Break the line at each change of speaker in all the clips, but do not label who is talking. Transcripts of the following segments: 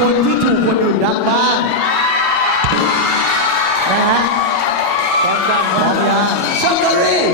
คนที่ถูกคนอื่นรักบ้างนะฮะตอนการของยาชัมเบอรี่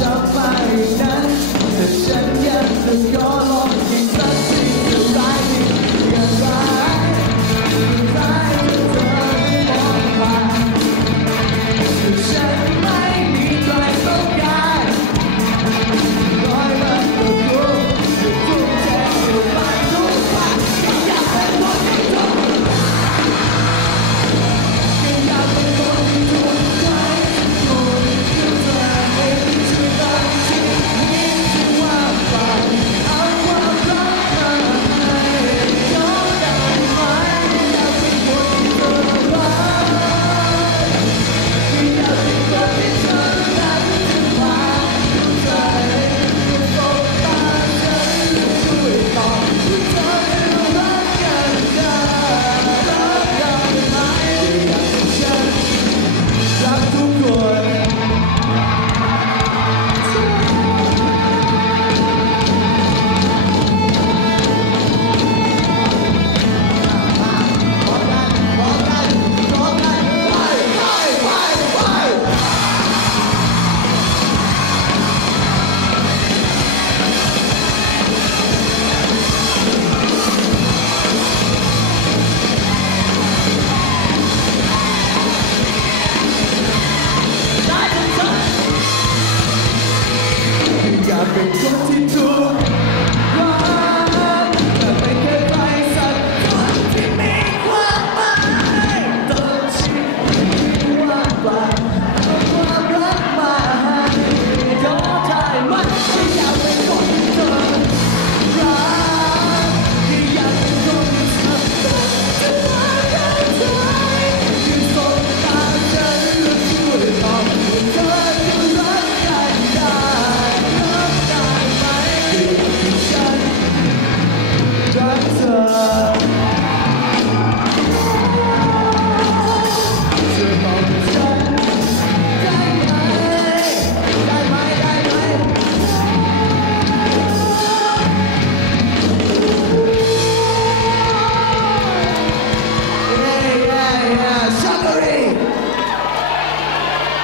shall. 22